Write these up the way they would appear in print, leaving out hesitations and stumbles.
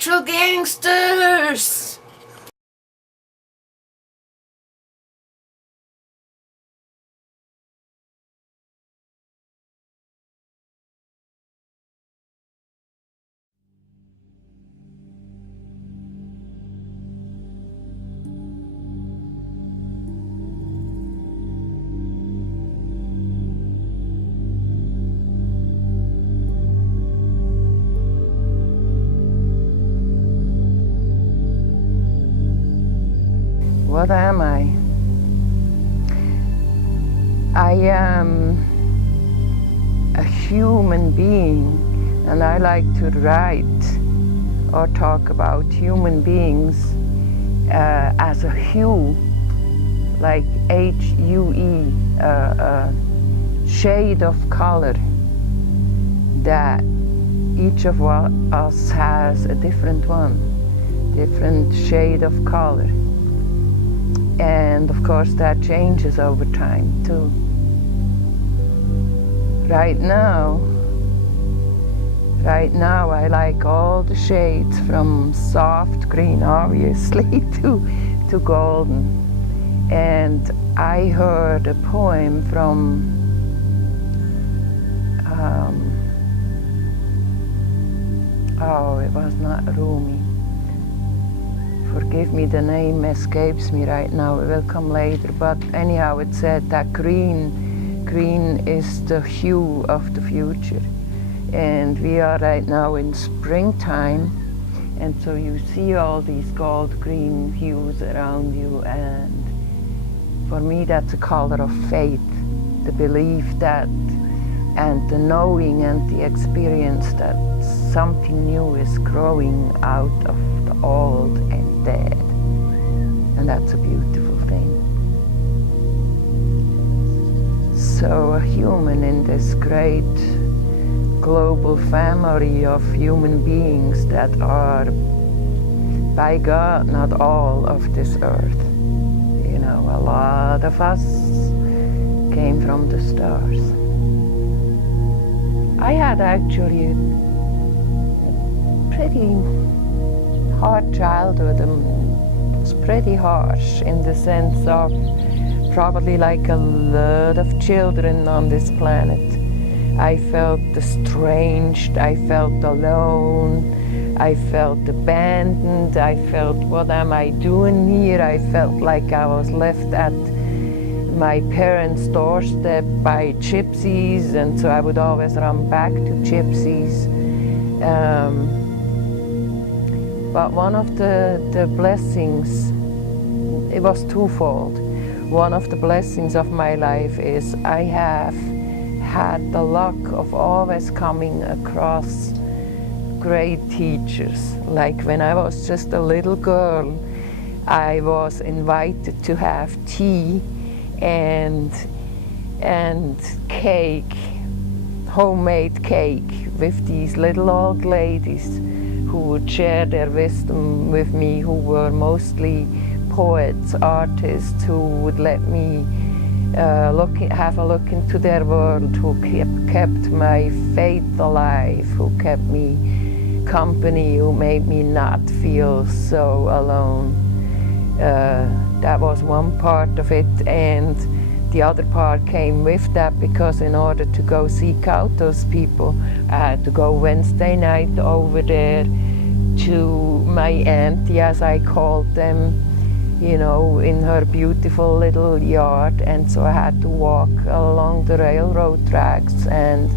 spiritual gangsters! What am I? I am a human being, and I like to write or talk about human beings as a hue, like H-U-E, a shade of color, that each of us has a different one, different shade of color. And of course that changes over time too. Right now I like all the shades from soft green obviously to golden. And I heard a poem from it was not Rumi. Forgive me, the name escapes me right now, it will come later, but anyhow it said that green is the hue of the future. And we are right now in springtime, and so you see all these gold green hues around you, and for me that's a color of faith, the belief that, and the knowing and the experience that something new is growing out of the old and dead. And that's a beautiful thing. So a human in this great global family of human beings that are, by God, not all of this earth. You know, a lot of us came from the stars. I had actually a pretty hard childhood. It was pretty harsh in the sense of probably like a lot of children on this planet. I felt estranged, I felt alone, I felt abandoned, I felt, what am I doing here? I felt like I was left at my parents' doorstep by gypsies, and so I would always run back to gypsies. But one of the blessings, it was twofold. One of the blessings of my life is I have had the luck of always coming across great teachers. Like when I was just a little girl, I was invited to have tea and cake, homemade cake, with these little old ladies who would share their wisdom with me, who were mostly poets, artists, who would let me have a look into their world, who kept my faith alive, who kept me company, who made me not feel so alone. That was one part of it, and the other part came with that, because in order to go seek out those people, I had to go Wednesday night over there to my auntie, as I called them, you know, in her beautiful little yard. And so I had to walk along the railroad tracks and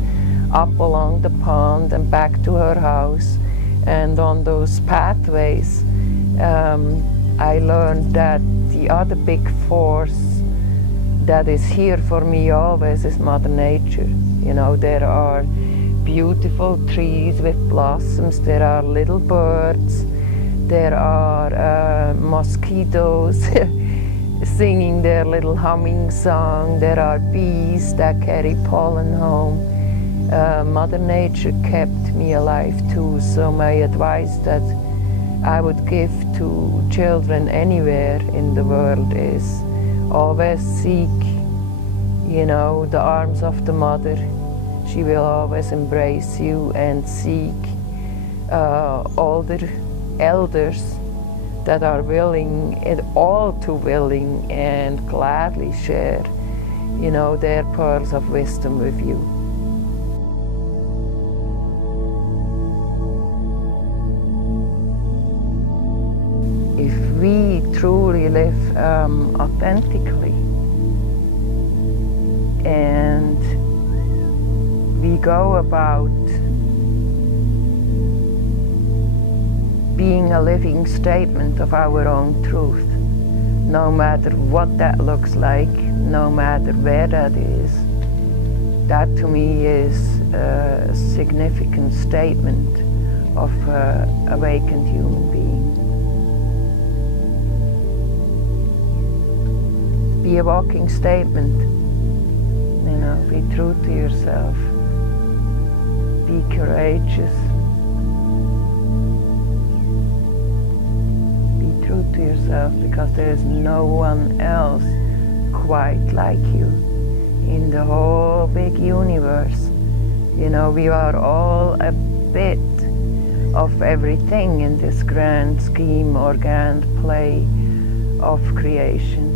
up along the pond and back to her house. And on those pathways, I learned that the other big force that is here for me always is Mother Nature. You know, there are beautiful trees with blossoms, there are little birds, there are mosquitoes singing their little humming song, there are bees that carry pollen home. Mother Nature kept me alive too, so my advice that I would give to children anywhere in the world is always seek, you know, the arms of the mother. She will always embrace you, and seek older elders that are willing, and all too willing and gladly share, you know, their pearls of wisdom with you. If we truly live authentically and we go about being a living statement of our own truth, no matter what that looks like, no matter where that is, that to me is a significant statement of an awakened human being. Be a walking statement, you know, be true to yourself, be courageous, to yourself, because there is no one else quite like you in the whole big universe. You know, we are all a bit of everything in this grand scheme or grand play of creation,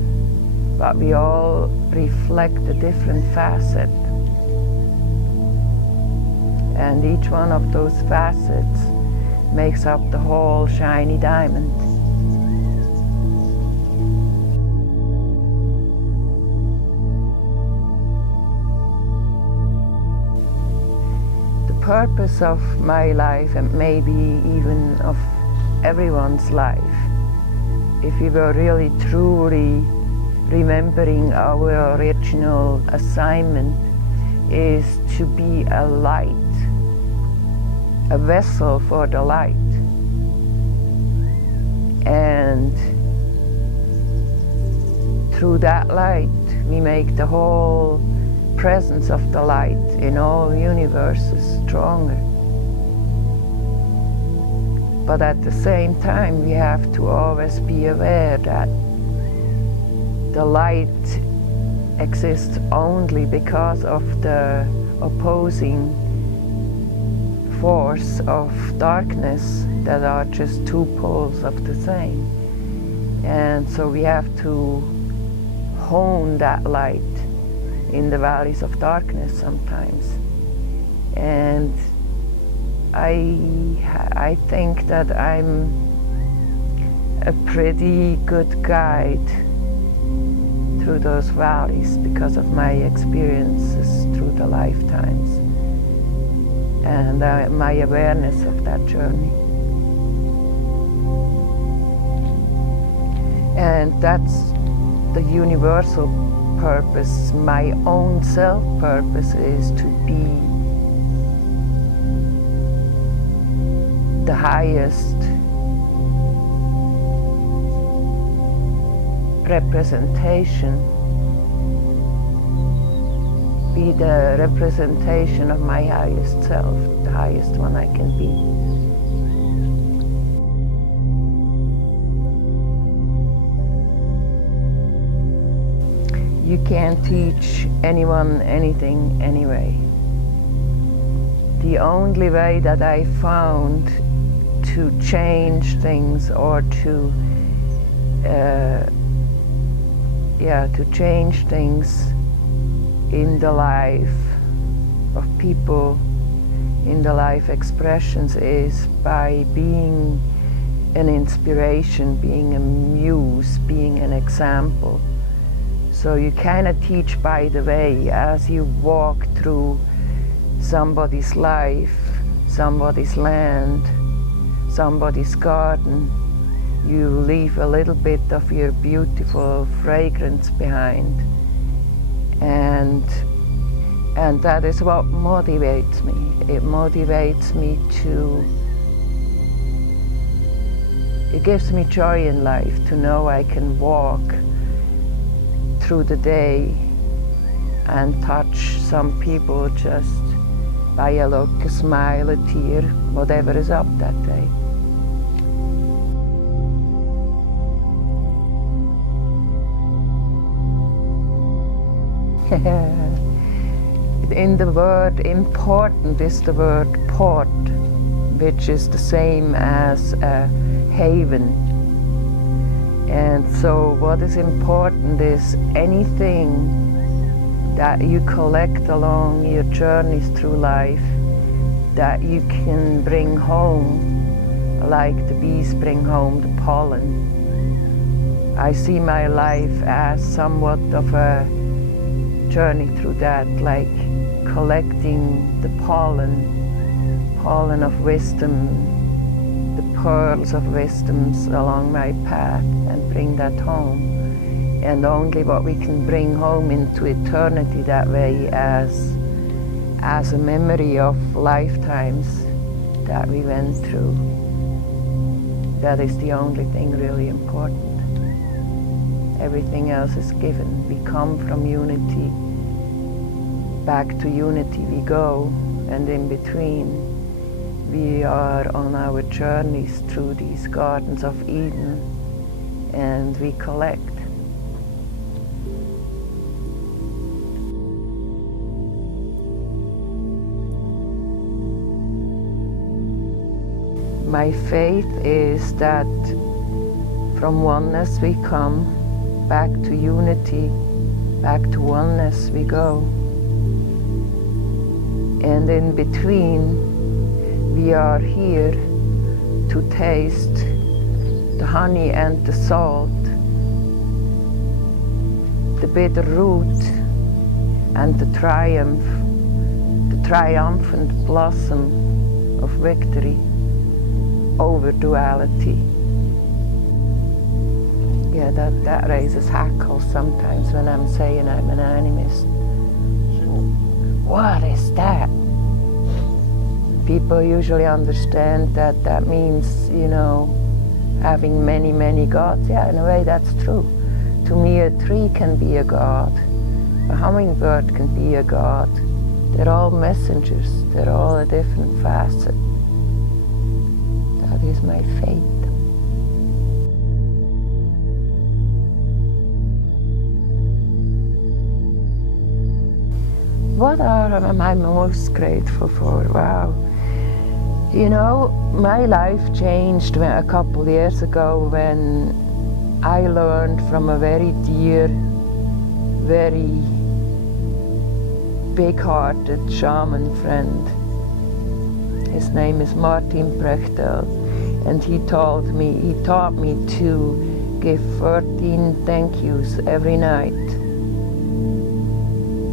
but we all reflect a different facet, and each one of those facets makes up the whole shiny diamond. The purpose of my life, and maybe even of everyone's life, if we were really truly remembering our original assignment, is to be a light, a vessel for the light. And through that light, we make the whole presence of the light in all universes stronger. But at the same time, we have to always be aware that the light exists only because of the opposing force of darkness that are just two poles of the same. And so we have to hone that light in the valleys of darkness sometimes. And I think that I'm a pretty good guide through those valleys because of my experiences through the lifetimes and my awareness of that journey. And that's the universal purpose. My own self-purpose is to be the highest representation, be the representation of my highest self, the highest one I can be. You can't teach anyone anything anyway. The only way that I found to change things or to change things in the life of people, in the life expressions, is by being an inspiration, being a muse, being an example. So you kind of teach by the way as you walk through somebody's life, somebody's land, somebody's garden. You leave a little bit of your beautiful fragrance behind. And that is what motivates me. It motivates me it gives me joy in life to know I can walk through the day and touch some people just by a look, a smile, a tear, whatever is up that day. In the word important is the word port. which is the same as a haven. And so what is important is anything that you collect along your journeys through life that you can bring home, like the bees bring home the pollen. I see my life as somewhat of a journey through that, like collecting the pollen of wisdom, the pearls of wisdoms along my path, and bring that home. And only what we can bring home into eternity that way as a memory of lifetimes that we went through. That is the only thing really important. Everything else is given. We come from unity, back to unity we go, and in between we are on our journeys through these gardens of Eden, and we collect. My faith is that from oneness we come, back to unity, back to oneness we go. And in between, we are here to taste the honey and the salt, the bitter root and the triumphant blossom of victory over duality. Yeah, that raises hackles sometimes when I'm saying I'm an animist. What is that? People usually understand that that means, you know, having many, many gods. Yeah, in a way that's true. To me, a tree can be a god. A hummingbird can be a god. They're all messengers. They're all a different facet. That is my faith. What am I most grateful for? Wow. You know, my life changed a couple years ago when I learned from a very dear, very big-hearted shaman friend. His name is Martin Brechtel, and he taught me to give 13 thank yous every night.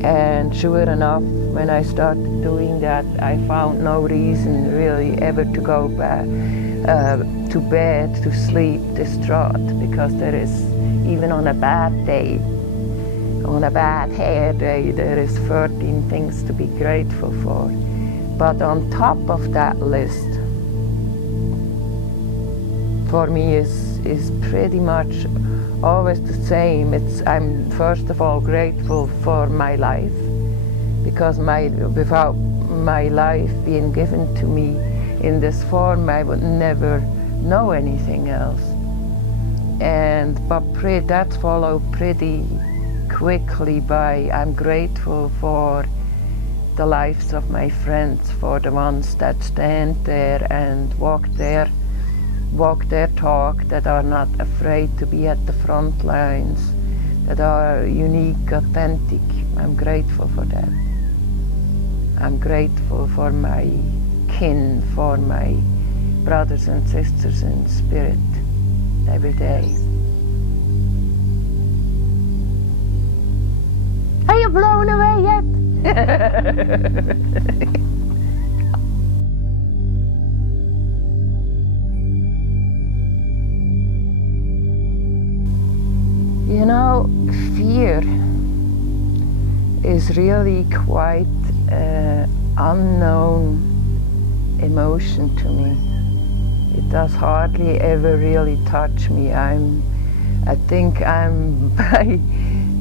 And sure enough, when I started doing that, I found no reason really ever to go back to bed, to sleep distraught, because there is, even on a bad day, on a bad hair day, there is 13 things to be grateful for. But on top of that list, for me is pretty much always the same. I'm first of all grateful for my life, because without my life being given to me in this form, I would never know anything else. But that's followed pretty quickly by I'm grateful for the lives of my friends, for the ones that stand there and walk their talk, that are not afraid to be at the front lines, that are unique, authentic. I'm grateful for that. I'm grateful for my kin, for my brothers and sisters in spirit every day. Are you blown away yet? You know, fear is really quite an unknown emotion to me. It does hardly ever really touch me. I think I'm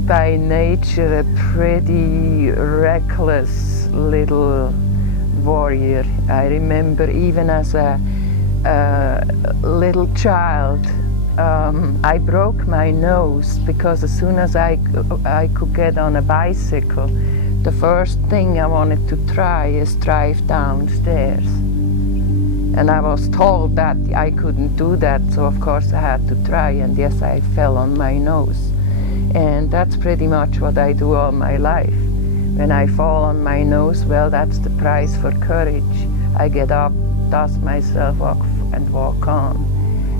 by nature a pretty reckless little warrior. I remember even as a little child, I broke my nose because as soon as I could get on a bicycle, the first thing I wanted to try is drive downstairs. And I was told that I couldn't do that, so of course I had to try, and yes, I fell on my nose. And that's pretty much what I do all my life. When I fall on my nose, well, that's the price for courage. I get up, dust myself off, and walk on,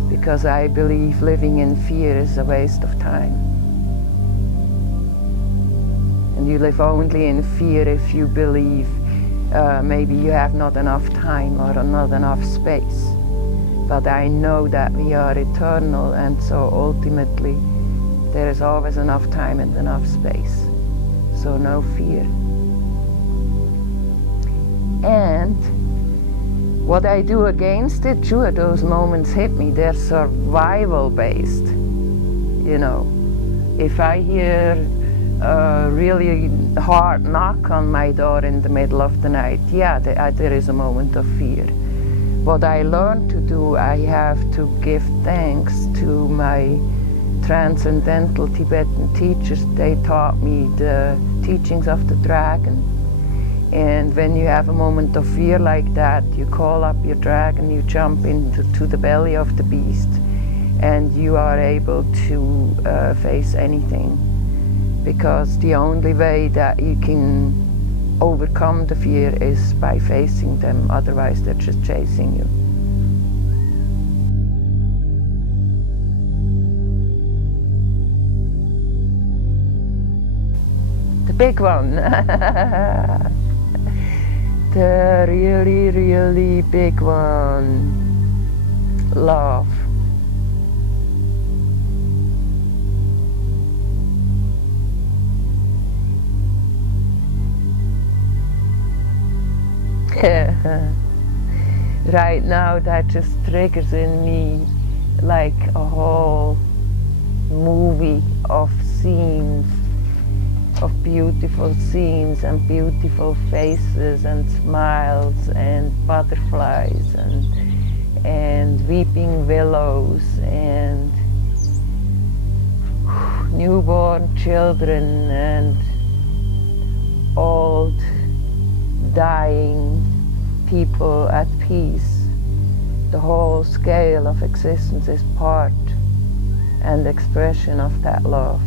because I believe living in fear is a waste of time. And you live only in fear if you believe maybe you have not enough time or not enough space. But I know that we are eternal, and so ultimately there is always enough time and enough space. So no fear. And what I do against it, sure, those moments hit me. They're survival based. You know, if I hear a really hard knock on my door in the middle of the night, yeah, there is a moment of fear. What I learned to do, I have to give thanks to my transcendental Tibetan teachers. They taught me the teachings of the dragon. And when you have a moment of fear like that, you call up your dragon, you jump into the belly of the beast, and you are able to face anything. Because the only way that you can overcome the fear is by facing them, otherwise they're just chasing you. The big one. The really, really big one. Love. Right now that just triggers in me like a whole movie of scenes, of beautiful scenes and beautiful faces and smiles and butterflies and weeping willows and newborn children and old dying people at peace. The whole scale of existence is part and expression of that love.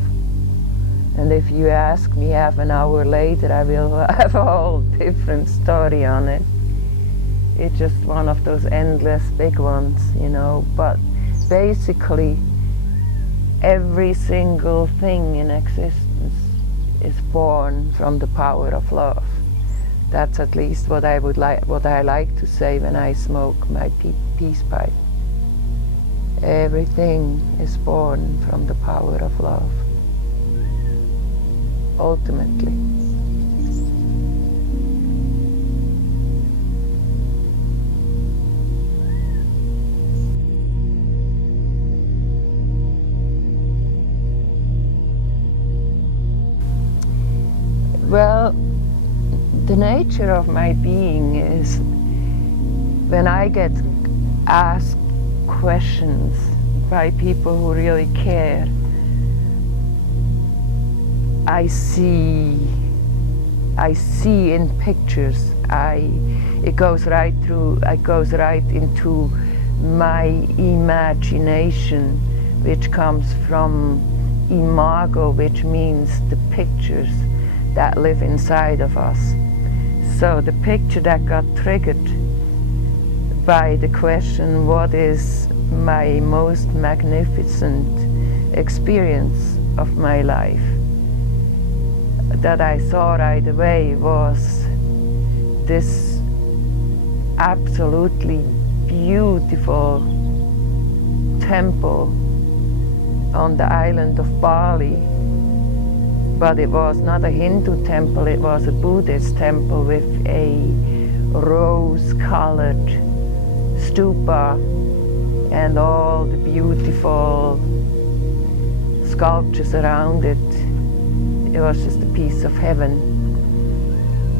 And if you ask me half an hour later, I will have a whole different story on it. It's just one of those endless big ones, you know. But basically, every single thing in existence is born from the power of love. That's at least what I like to say when I smoke my peace pipe. Everything is born from the power of love. Ultimately. Well, the nature of my being is when I get asked questions by people who really care, I see in pictures. It goes right into my imagination, which comes from imago, which means the pictures that live inside of us. So the picture that got triggered by the question, what is my most magnificent experience of my life, that I saw right away was this absolutely beautiful temple on the island of Bali. But it was not a Hindu temple, it was a Buddhist temple with a rose-colored stupa and all the beautiful sculptures around it. It was just a piece of heaven.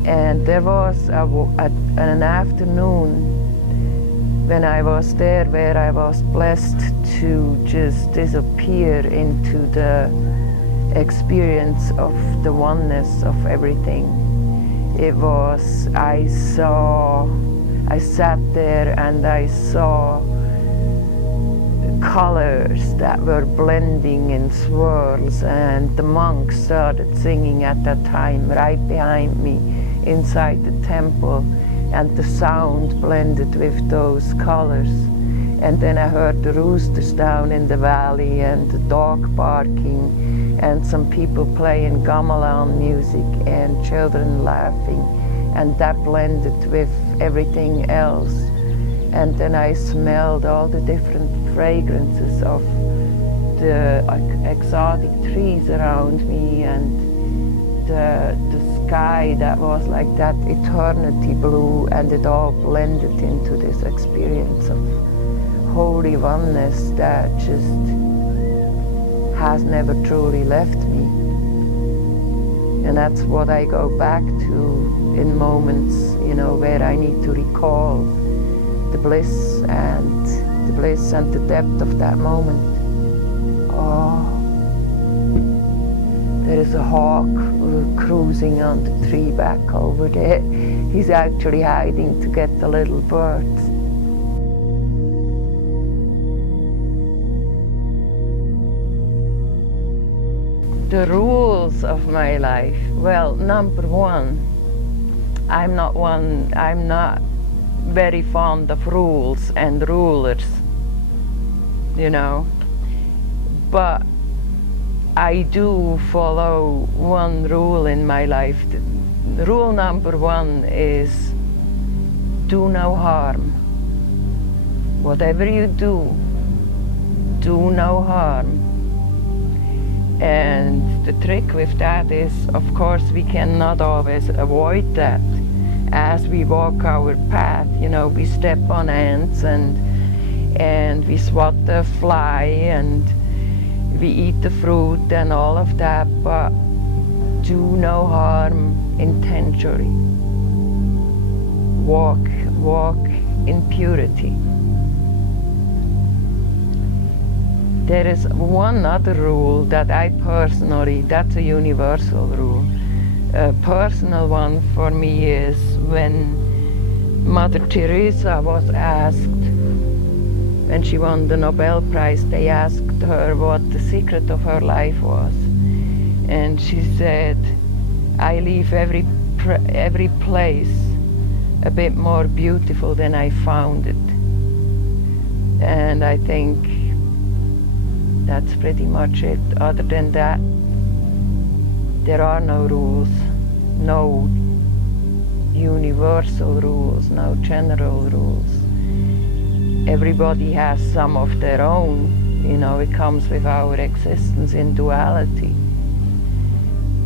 And there was an afternoon when I was there where I was blessed to just disappear into the experience of the oneness of everything. I saw I sat there and I saw colors that were blending in swirls, and the monks started singing at that time right behind me inside the temple, and the sound blended with those colors. And then I heard the roosters down in the valley and the dog barking and some people playing gamelan music and children laughing, and that blended with everything else. And then I smelled all the different fragrances of the exotic trees around me, and the sky that was like that eternity blue, and it all blended into this experience of holy oneness that just has never truly left me. And that's what I go back to in moments, you know, where I need to recall the bliss and the depth of that moment. Oh, there is a hawk cruising on the tree back over there. He's actually hiding to get the little birds. The rules of my life. Well, number one, I'm not very fond of rules and rulers, you know, but I do follow one rule in my life. The rule number one is do no harm. Whatever you do no harm. And the trick with that is, of course, we cannot always avoid that. As we walk our path, you know, we step on ants and we swat the fly and we eat the fruit and all of that, but do no harm intentionally. Walk in purity. There is one other rule that I personally, that's a universal rule. A personal one for me is when Mother Teresa was asked, when she won the Nobel Prize, they asked her what the secret of her life was. And she said, I leave every place a bit more beautiful than I found it. And I think that's pretty much it. Other than that, there are no rules, no universal rules, no general rules. Everybody has some of their own, you know, it comes with our existence in duality.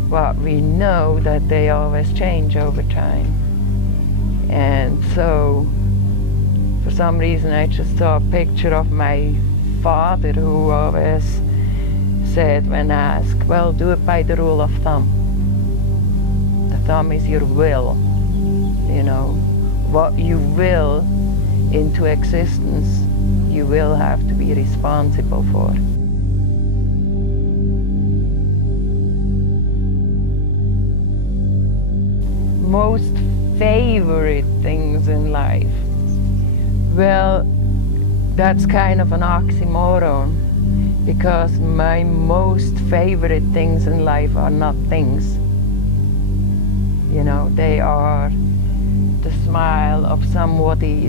But we know that they always change over time. And so, for some reason, I just saw a picture of my father who always said when asked, well, do it by the rule of thumb. The thumb is your will, you know. What you will into existence, you will have to be responsible for. Most favorite things in life. Well, that's kind of an oxymoron, because my most favorite things in life are not things. You know, they are the smile of somebody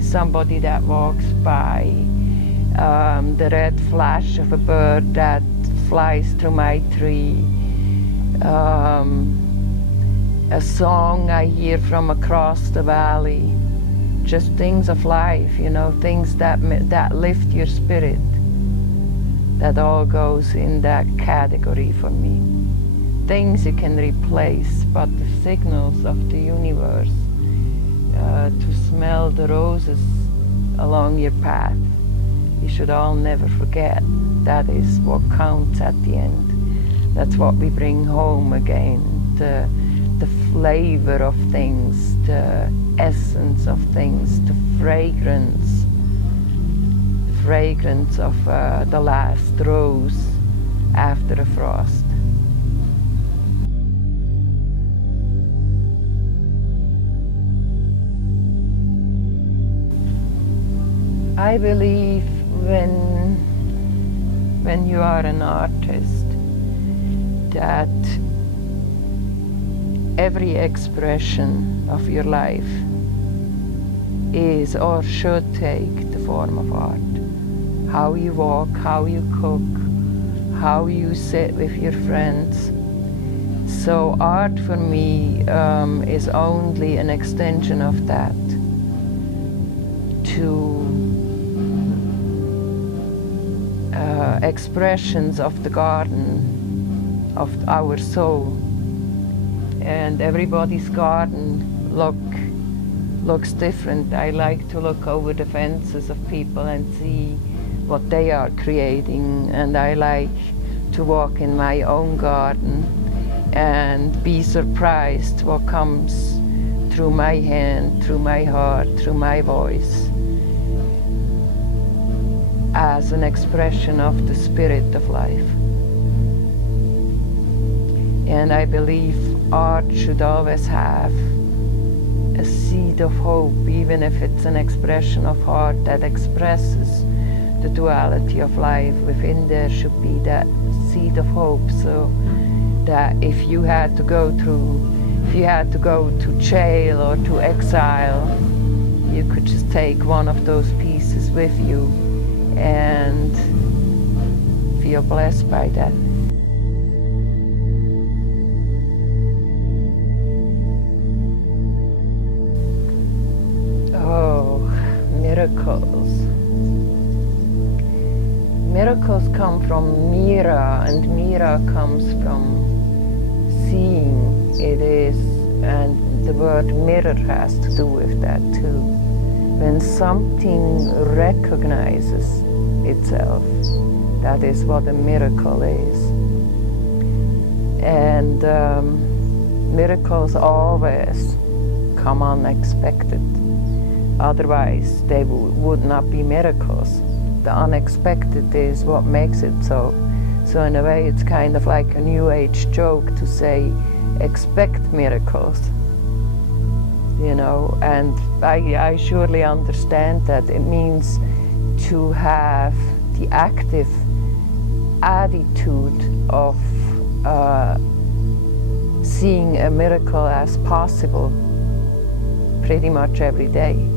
that walks by, the red flash of a bird that flies through my tree, a song I hear from across the valley. Just things of life, you know, things that lift your spirit. That all goes in that category for me. Things you can replace, but the signals of the universe, to smell the roses along your path, you should all never forget. That is what counts at the end. That's what we bring home again. The flavor of things, the essence of things, the fragrance of the last rose after a frost. I believe when you are an artist, that every expression of your life is or should take the form of art. How you walk, how you cook, how you sit with your friends. So art for me is only an extension of that, to expressions of the garden of our soul. And everybody's garden looks different. I like to look over the fences of people and see what they are creating, and I like to walk in my own garden and be surprised what comes through my hand, through my heart, through my voice, as an expression of the spirit of life. And I believe art should always have a seed of hope, even if it's an expression of heart that expresses the duality of life. Within there should be that seed of hope, so that if you had to go to jail or to exile, you could just take one of those pieces with you and feel blessed by that. Oh, miracles. Miracles come from Mira, and Mira comes from seeing. It is, and the word mirror has to do with that too. When something recognizes itself, that is what a miracle is. And miracles always come unexpected. Otherwise, they would not be miracles. The unexpected is what makes it so. So in a way, it's kind of like a New Age joke to say, expect miracles. You know, and I surely understand that. It means to have the active attitude of seeing a miracle as possible pretty much every day.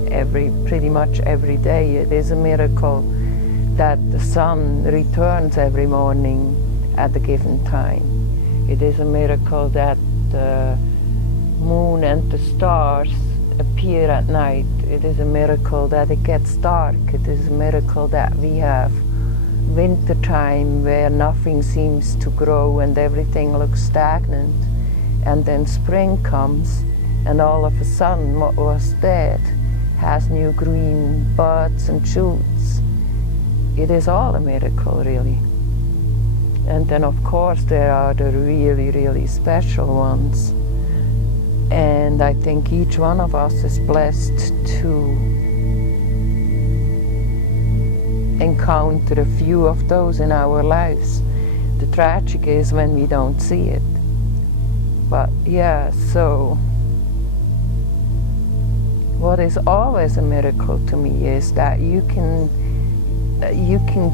Pretty much every day it is a miracle that the sun returns every morning at a given time. It is a miracle that the moon and the stars appear at night. It is a miracle that it gets dark. It is a miracle that we have winter time where nothing seems to grow and everything looks stagnant. And then spring comes and all of a sudden what was dead has new green buds and shoots. It is all a miracle, really. And then of course there are the really, really special ones. And I think each one of us is blessed to encounter a few of those in our lives. The tragic is when we don't see it. But yeah, so what is always a miracle to me is that you can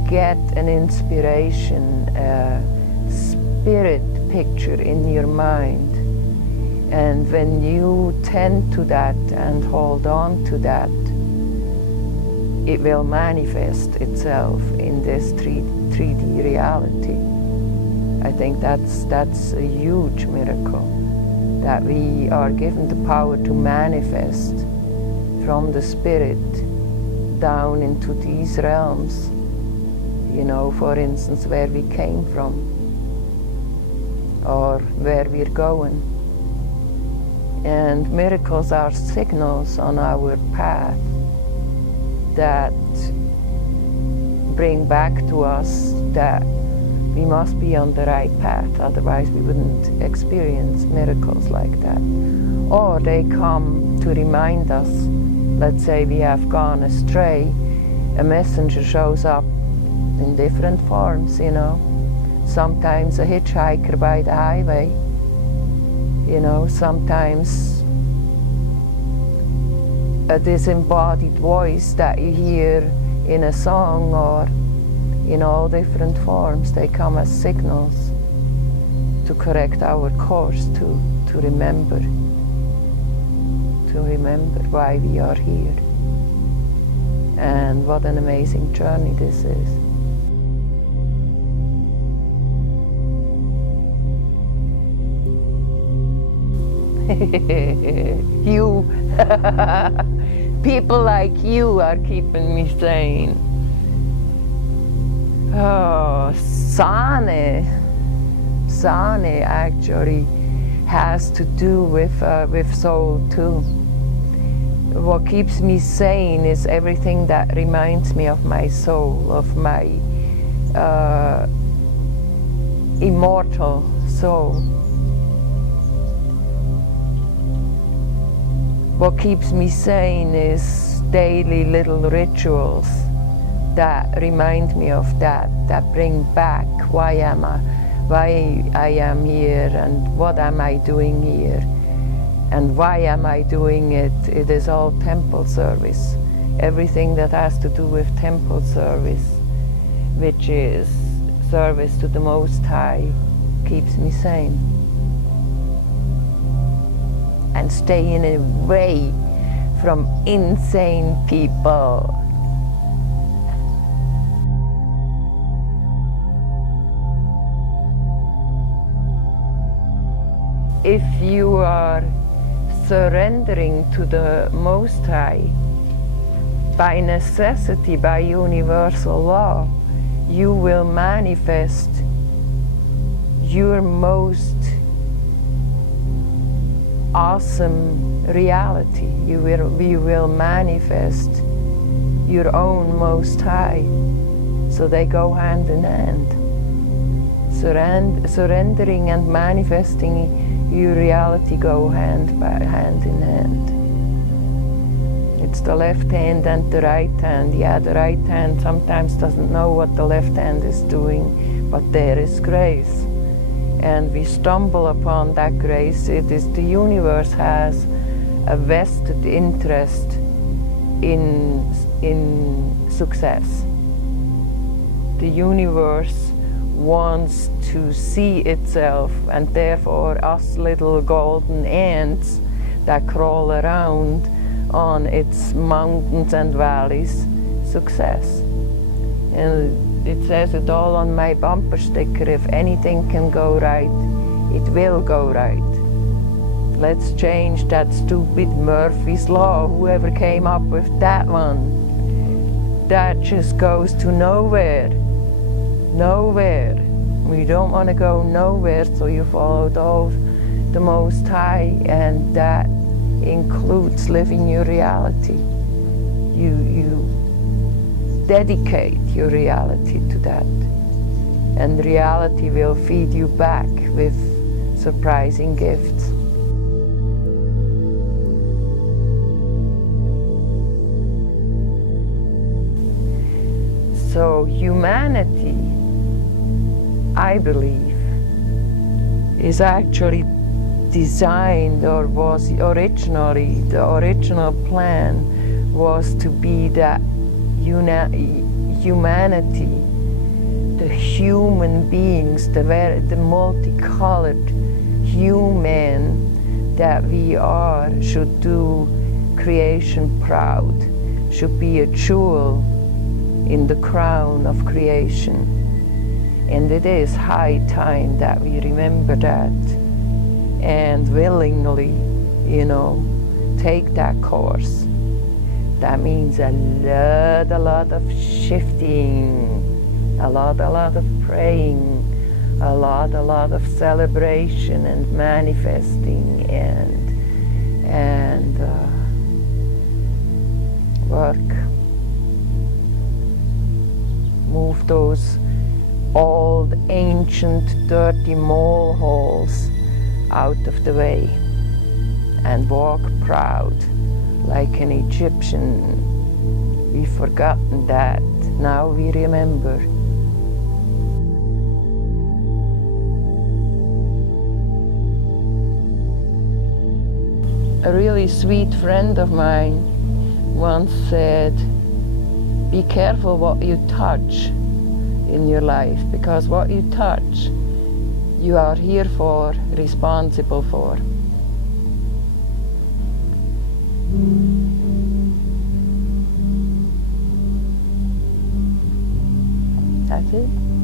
get an inspiration, a spirit picture in your mind. And when you tend to that and hold on to that, it will manifest itself in this 3D reality. I think that's a huge miracle, that we are given the power to manifest from the spirit down into these realms. You know, for instance, where we came from or where we're going. And miracles are signals on our path that bring back to us that we must be on the right path, otherwise we wouldn't experience miracles like that. Or they come to remind us, let's say we have gone astray, a messenger shows up in different forms, you know. Sometimes a hitchhiker by the highway, you know, sometimes a disembodied voice that you hear in a song or in all different forms. They come as signals to correct our course, to remember why we are here. And what an amazing journey this is. You, people like you are keeping me sane. Oh, Sane actually has to do with soul too. What keeps me sane is everything that reminds me of my soul, of my immortal soul. What keeps me sane is daily little rituals that remind me of that bring back why I am here and what am I doing here and why am I doing it. It is all temple service. Everything that has to do with temple service, which is service to the Most High, keeps me sane. And staying away from insane people. If you are surrendering to the Most High, by necessity, by universal law, you will manifest your most awesome reality. You will manifest your own Most High. So they go hand in hand. Surrendering and manifesting your reality go hand in hand. It's the left hand and the right hand. Yeah, the right hand sometimes doesn't know what the left hand is doing, but there is grace. And we stumble upon that grace. It is the universe has a vested interest in success. The universe wants to see itself, and therefore us little golden ants that crawl around on its mountains and valleys, success. And it says it all on my bumper sticker: if anything can go right, it will go right. Let's change that stupid Murphy's Law, whoever came up with that one. That just goes to nowhere. Nowhere. We don't want to go nowhere, so you follow the Most High, and that includes living your reality. You dedicate your reality to that, and reality will feed you back with surprising gifts. So humanity, I believe, is actually designed, or was originally, the original plan was to be that humanity, the human beings, the multicolored human that we are, should do creation proud, should be a jewel in the crown of creation. And it is high time that we remember that and willingly, take that course. That means a lot of shifting, a lot of praying, a lot of celebration and manifesting and work. Move those old, ancient, dirty mole holes out of the way and walk proud like an Egyptian. We've forgotten that. Now we remember. A really sweet friend of mine once said, be careful what you touch in your life, because what you touch, you are here for, responsible for. That's it.